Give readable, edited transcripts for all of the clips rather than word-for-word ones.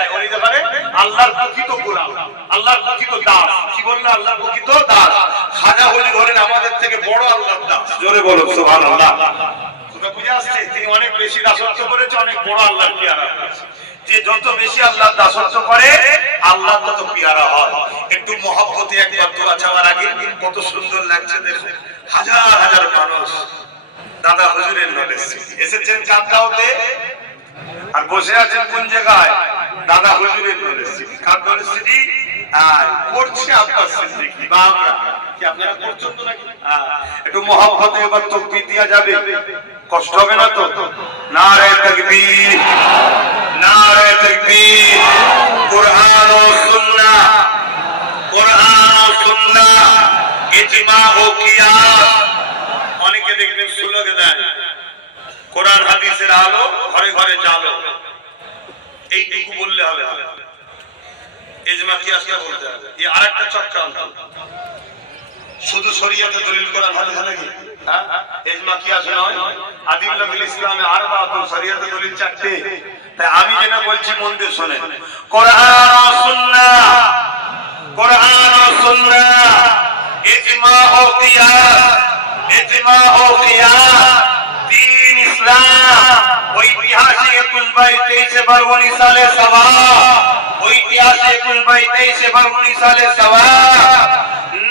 যায় ওই ব্যাপারে আল্লাহর প্রকৃত গোলাম, আল্লাহর প্রকৃত দাস। কি বললো? আল্লাহর প্রকৃত দাস। খাজা হলি ধরেন আমাদের থেকে বড় আল্লাহর দাস। জোরে বলো সুবহানাল্লাহ। কথা বুঝে আসছে? তিনি অনেক বেশি দাসত্ব করেছে, অনেক বড় আল্লাহর পেয়ারা। যে যত বেশি আল্লাহর দাসত্ব করে আল্লাহ তত পেয়ারা হয়। একটু মহব্বতে একবার দোয়া চাওয়ার আগে কত সুন্দর লাগছে দেখুন। হাজার হাজার মানুষ দাদা হুজুরের নলেজ এসেছেন চাঁদগাঁওতে, আর বসে আছেন কোন জায়গায়? দাদা হুজুরের নলেজ। কার নলেজ সিটি করছে আপনার সিদ্দিকী বা আমরা কি আপনারা করছেন তো নাকি? একটু মহব্বতে এবার তাকবীর দেয়া যাবে, কষ্ট হবে না তো? নারে তাকবীর, নারে তাকবীর। কুরআন ও সুন্নাহ, কুরআন ও সুন্নাহ, ইজমা ও কিয়াস। অনেকে দেখবেন স্লোগান দেয় কোরআন হাদিসের আলো ঘরে ঘরে জালো, এইটুকু বললে হবে না, ইজমা কিয়াসটা বলতে হবে। এই আরেকটা চক্রান্ত, শুধু শরীয়তে দলিল কোরআন হাদিস নাকি? হ্যাঁ, ইজমা কিয়াস নয়। আদিল্লাহ বিল ইসলামে আরবাতুন, শরীয়তে দলিল চারটে। তাই আমি যেটা বলছি মন দিয়ে শুনেন, কোরআন ও সুন্নাহ, কোরআন ও সুন্নাহ, ইজমা ও কিয়াস, ইজমা ও কিয়াস, দ্বীন ইসলাম। ঐতিহাসিক 21/23 ফরवरी সালে সওয়াব, ঐতিহাসিক 21/23 ফরवरी সালে সওয়াব।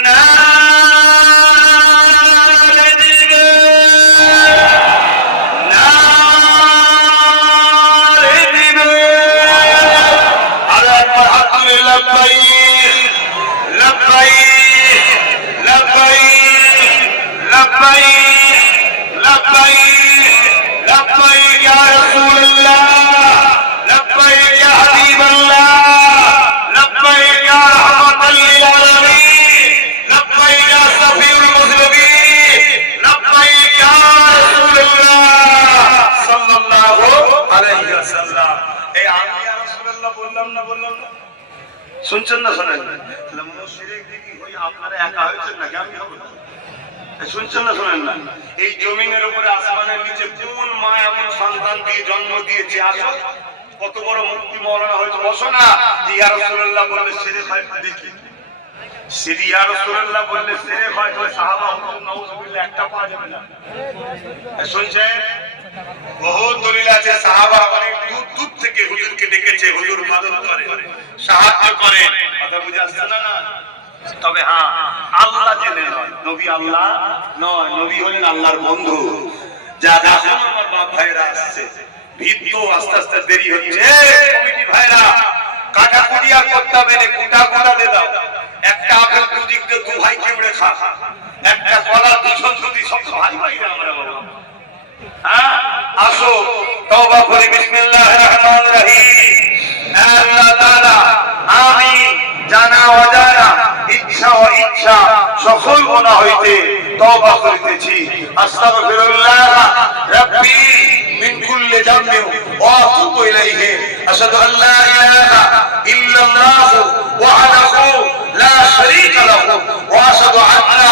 নারে দিবে, নারে দিবে। আল্লাহু আকবার। লব্বাইক, লব্বাইক, লব্বাইক, লব্বাইক, লব্বাইক, লব্বাইক ইয়া রাসূলুল্লাহ, লব্বাইক ইয়া হাবিবাল্লাহ, লব্বাইক ইয়া রাহমাতাল লিল আলামিন, লব্বাইক ইয়া শাফিউল মুযনিবিন, লব্বাইক ইয়া রাসূলুল্লাহ সাল্লাল্লাহু আলাইহি ওয়াসাল্লাম। এই আমি ইয়া রাসূলুল্লাহ বললাম না, বললাম না? শুনছেন না শোনেন? তাহলে মুশরিক দেখি ওই আপনারা একা হয়েছেন নাকি? আমি বলবো শুনছেন না শোনেন না? এই জমিনের উপরে আসমানের নিচে কোন মা এমন সন্তান দিয়ে জন্ম দিয়েছে? আসো, কত বড় মুফতি মাওলানা হয়েছে, বসো না। ইয়া রাসূলুল্লাহ বললে সেরে হয় দেখি, সিরি ইয়া রাসূলুল্লাহ বললে সেরে হয় তো সাহাবা হুজুর নাউজুবিল্লাহ একটা পাওয়া যাবে না। শুনছেন? বহুত দলিল আছে, সাহাবা অনেক দূর দূর থেকে হুজুরকে ডেকেছে, হুজুর মাদত করে, সাহায্য করে। কথা বুঝে আসছে না? না। তবে হ্যাঁ, আল্লাহ জেনে নয়, নবী আল্লাহ নয়, নবী হলেন আল্লাহর বন্ধু। যা দেখুন আমার বাপ ভাইরা আসছে, ভিত্ত আস্তে আস্তে দেরি হচ্ছে। কমিটি ভাইরা কাটা কুটিয়া করতে হবে না, কুটা কুটা দে দাও। একটা আপেল দুদিক দিয়ে দু ভাই কেমড়ে খা, একটা কলা দুজন যদি সব ভাই ভাই আমরা বাবা। হ্যাঁ, আসো তওবা করি। বিসমিল্লাহির রহমানির রহিম। আল্লাহ তাআলা আমি জানা অজানা ইচ্ছা ও ইচ্ছা সকল গুনাহ হইতে তওবা করিতেছি। আস্তাগফিরুল্লাহ রাব্বি মিন কুল্লি যামবিন ওয়া আতুবু ইলাইহি। আশহাদু আল্লা ইলাহা ইল্লাল্লাহ ওয়াহদাহু লা শারীকা লাহু ওয়া আশহাদু আন্না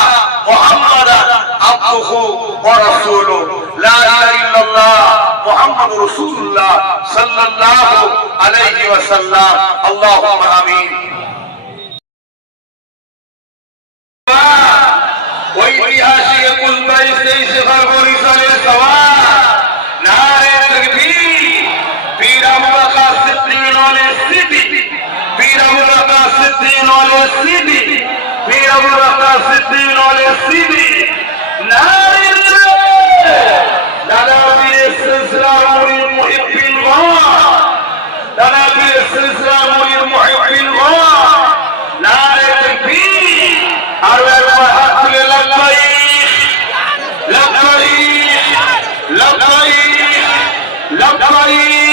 মুহাম্মাদান আবদুহু ওয়া রাসূলুহু। লা ইলাহা ইল্লাল্লাহ মুহাম্মাদুর রাসূলুল্লাহ সাল্লাল্লাহু আলাইহি ওয়াসাল্লাম। আল্লাহুম্মা আমিন। ঐতিহাসিক 21/23 ফরवरी সালে সওয়াব। নারে তাকবীর। পীর আবু বকর সিদ্দিক নলেজ সিটি, পীর আবু বকর সিদ্দিক নলেজ সিটি, পীর আবু বকর সিদ্দিক নলেজ সিটি। নারে দাদা পীর সিলসিলা মুরিদ মুহিব্বিন ওয়াহ, দাদা পীর সিলসিলা মুরিদ মুহিব্বিন ওয়াহ। নারে তাকবীর। আর একবার হাত তুলে লব্বাইক, লব্বাইক, লব্বাইক, লব্বাইক,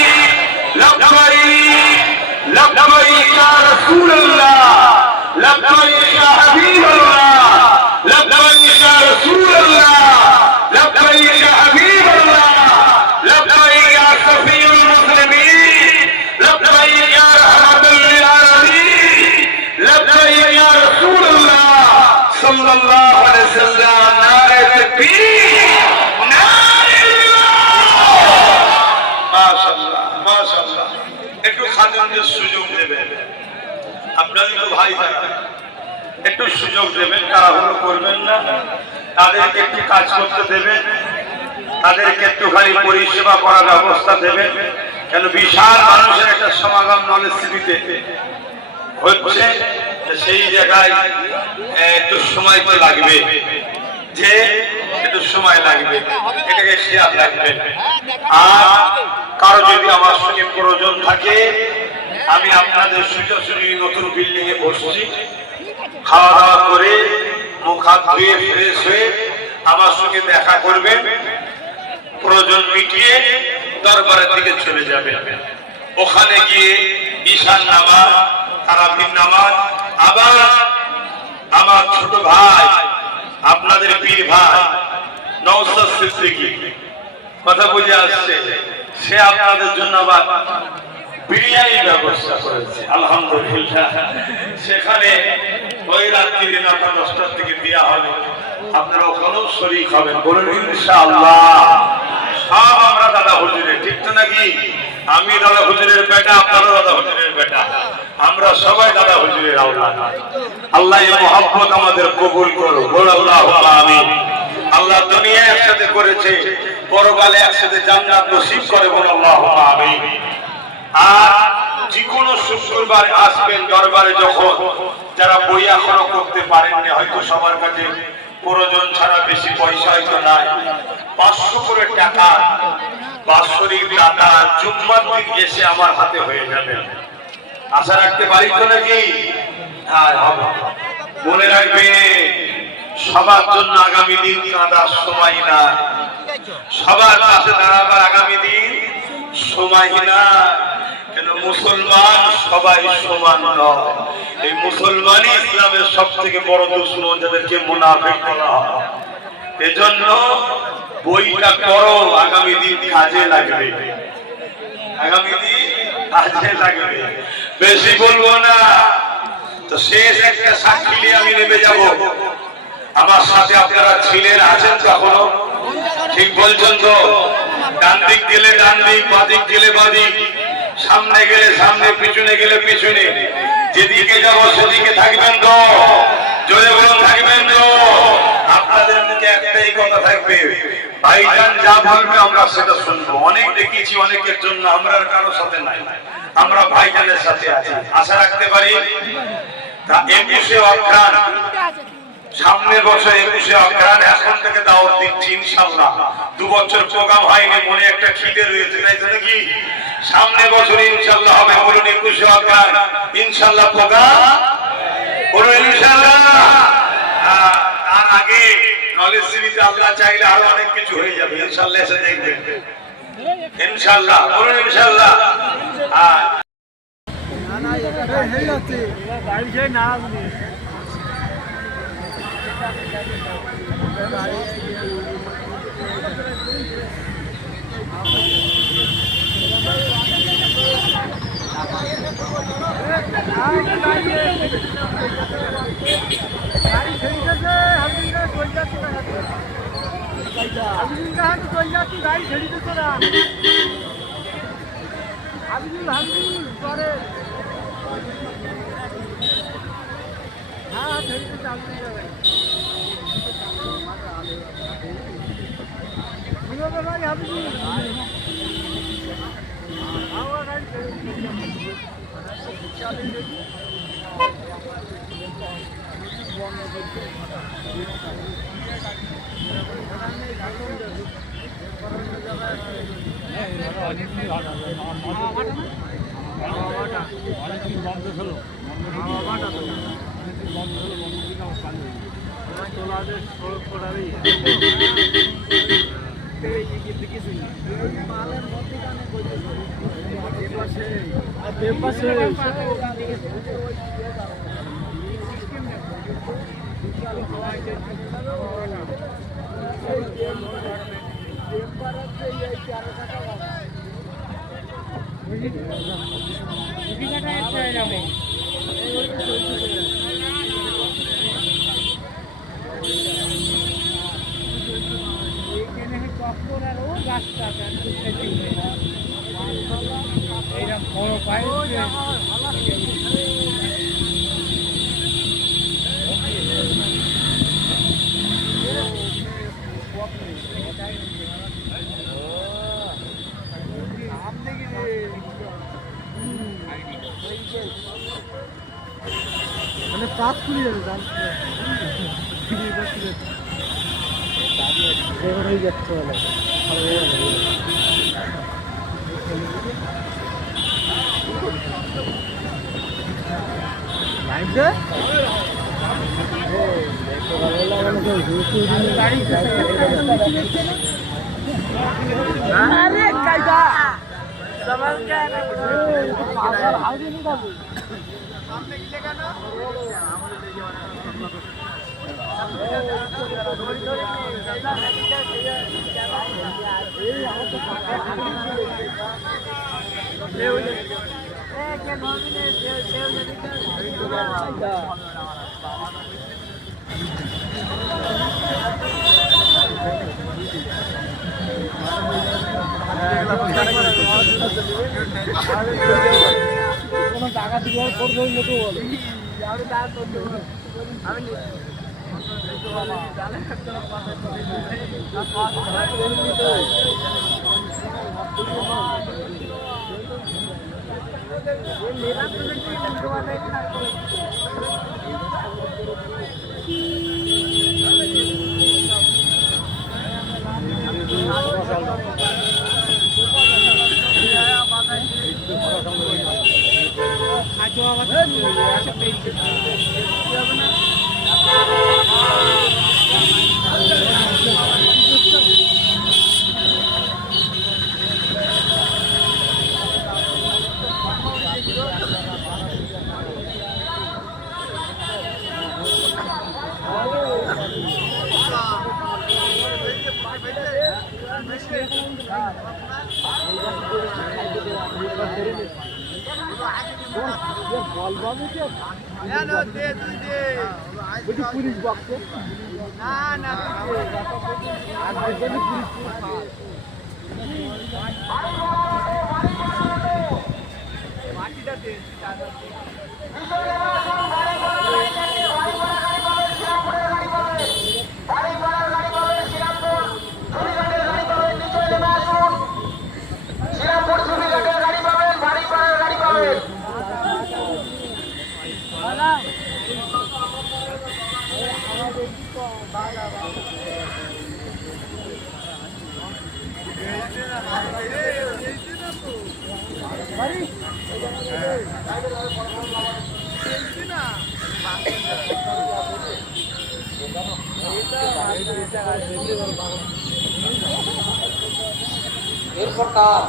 লব্বাইক, লব্বাইক ইয়া রাসূলুল্লাহ, লব্বাইক ইয়া হাবিবাল্লাহ, লব্বাইক ইয়া খাদেমদের সুযোগ দেবেন, আপনাদের তো ভাই যারা একটু সুযোগ দেবেন, তাড়াহুড়ো করবেন না, তাদেরকে একটু কাজ করতে দেবেন, তাদেরকে একটুখানি পরিষেবা করার ব্যবস্থা দেবেন। কেন বিশাল মানুষের একটা সমাগম নলেজ সিটিতে হচ্ছে, সেই জায়গায় একটু সময় তো লাগবে, যে একটু সময় লাগবে, এটাকে খেয়াল রাখবেন। আর কারো যদি আমার সঙ্গে প্রয়োজন থাকে, আমি আপনাদের সোজাসুজি নতুন বিল্ডিং এ বসছি, খাওয়া দাওয়া করে মুখ হাত ধুয়ে ফ্রেশ হয়ে আমার সঙ্গে দেখা করবেন, প্রয়োজন মিটিয়ে দরবারের দিকে চলে যাবেন। ওখানে গিয়ে ঈশান নামাজ, তারাবির নামাজ, আবার আমার ছোট ভাই আপনাদের পীর ভাই নওশাদ সিদ্দিকী কথা বুঝে আসছে, সে আপনাদের জন্য আবার বিরিয়ানি ব্যবস্থা করেছে আলহামদুলিল্লাহ। সেখানে ওই রাত্রি 9টা 10টার দিকে দেওয়া হবে, আপনারা ওখানেও শরীক হবেন, বলুন ইনশাআল্লাহ। সব আমরা দাদা হুজুরের, ঠিক তো নাকি? আমি দাদা হুজুরের বেটা, আপনারা দাদা হুজুরের বেটা, আমরা সবাই দাদা হুজুরের আওলাদ। আল্লাহ এই মহব্বত আমাদের কবুল করো, বল আল্লাহুম্মা আমিন। আল্লাহ দুনিয়া একসাথে করেছে, পরকালে একসাথে জান্নাত নসিব করে, বল আল্লাহুম্মা আমিন। আর যে কোনো শুক্রবার আসবেন দরবারে, যখন যারা বই এখনো করতে পারেননি, হয়তো সবার কাছে প্রয়োজন ছাড়া বেশি পয়সা হয়তো নাই, 500 করে টাকা বাৎসরিক টাকা জুম্মার দিন এসে আমার হাতে হয়ে যাবে, আশা রাখতে পারি তো নাকি? মনে রাখবে, সবার জন্য আগামী দিন কাঁদার সময় না, সবার পাশে দাঁড়াবার আগামী দিন সময় না। কেন মুসলমান সবাই সমান নয়, এই মুসলমানই ইসলামের সব থেকে বড় দুশমন, যাদেরকে মুনাফিক বলা হয়। এজন্য বইটা করো, আগামী দিন কাজে লাগবে, আগামী দিন কাজে লাগবে, বেশি বলবো না। তো শেষ একটা সাক্ষী নিয়ে আমি নেমে যাব। আমার সাথে আপনারা ছিলেন, আছেন তো এখনো? ঠিক বলছেন তো? ডান দিক গেলে ডান দিক, বাদিক গেলে বাদিক, সামনে গেলে সামনে, পিছনে গেলে পিছনে, যেদিকে যাবো সেদিকে থাকবেন তো? জোরে বলুন, থাকবেন তো? আপনাদের মুখে একটাই কথা থাকবে, ভাইজান যা বলবে আমরা সেটা শুনবো। অনেক দেখেছি, অনেকের জন্য আমরা আর কারোর সাথে নাই, আমরা ভাইজানের সাথে আছি, আশা রাখতে পারি। তা 21শে অঘ্রাণ, সামনের বছর 21শে অঘ্রাণ এখন থেকে দাওয়াত দিচ্ছি ইনশাআল্লাহ। 2 বছর প্রোগ্রাম হয়নি, মনে একটা খিদে রয়েছে, তাই তো নাকি? সামনের বছর ইনশাআল্লাহ হবে, বলুন 21শে অঘ্রাণ ইনশাআল্লাহ প্রোগ্রাম, বলুন ইনশাআল্লাহ। তার আগে নলেজ সিটিতে আল্লাহ চাইলে আরো অনেক কিছু হয়ে যাবে, ইনশাআল্লাহ এসে দেখবেন ইনশাআল্লাহ, বলুন ইনশাআল্লাহ। রাস্তা মানে প্রাপ খুলে যাবে হয়ে যাচ্ছে अरे कायदा समझ गया কোনো টাকা দিয়ে করবো মতো বল আমি পুলিশ বক্সে না না এরপর কার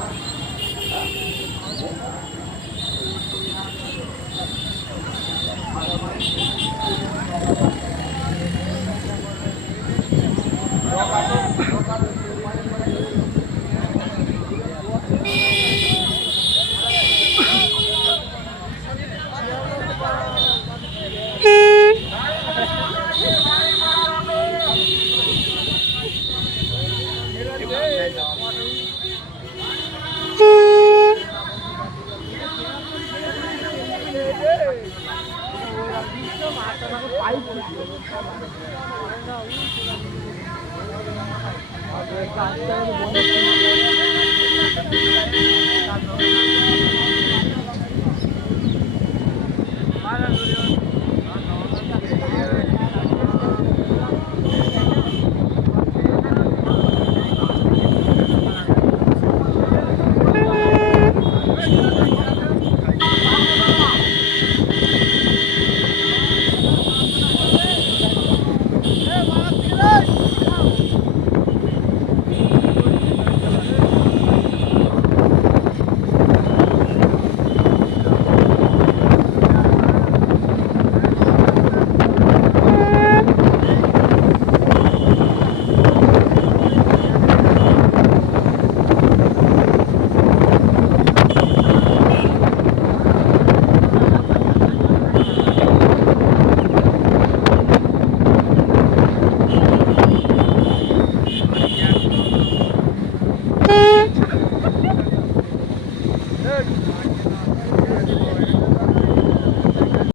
পাইপ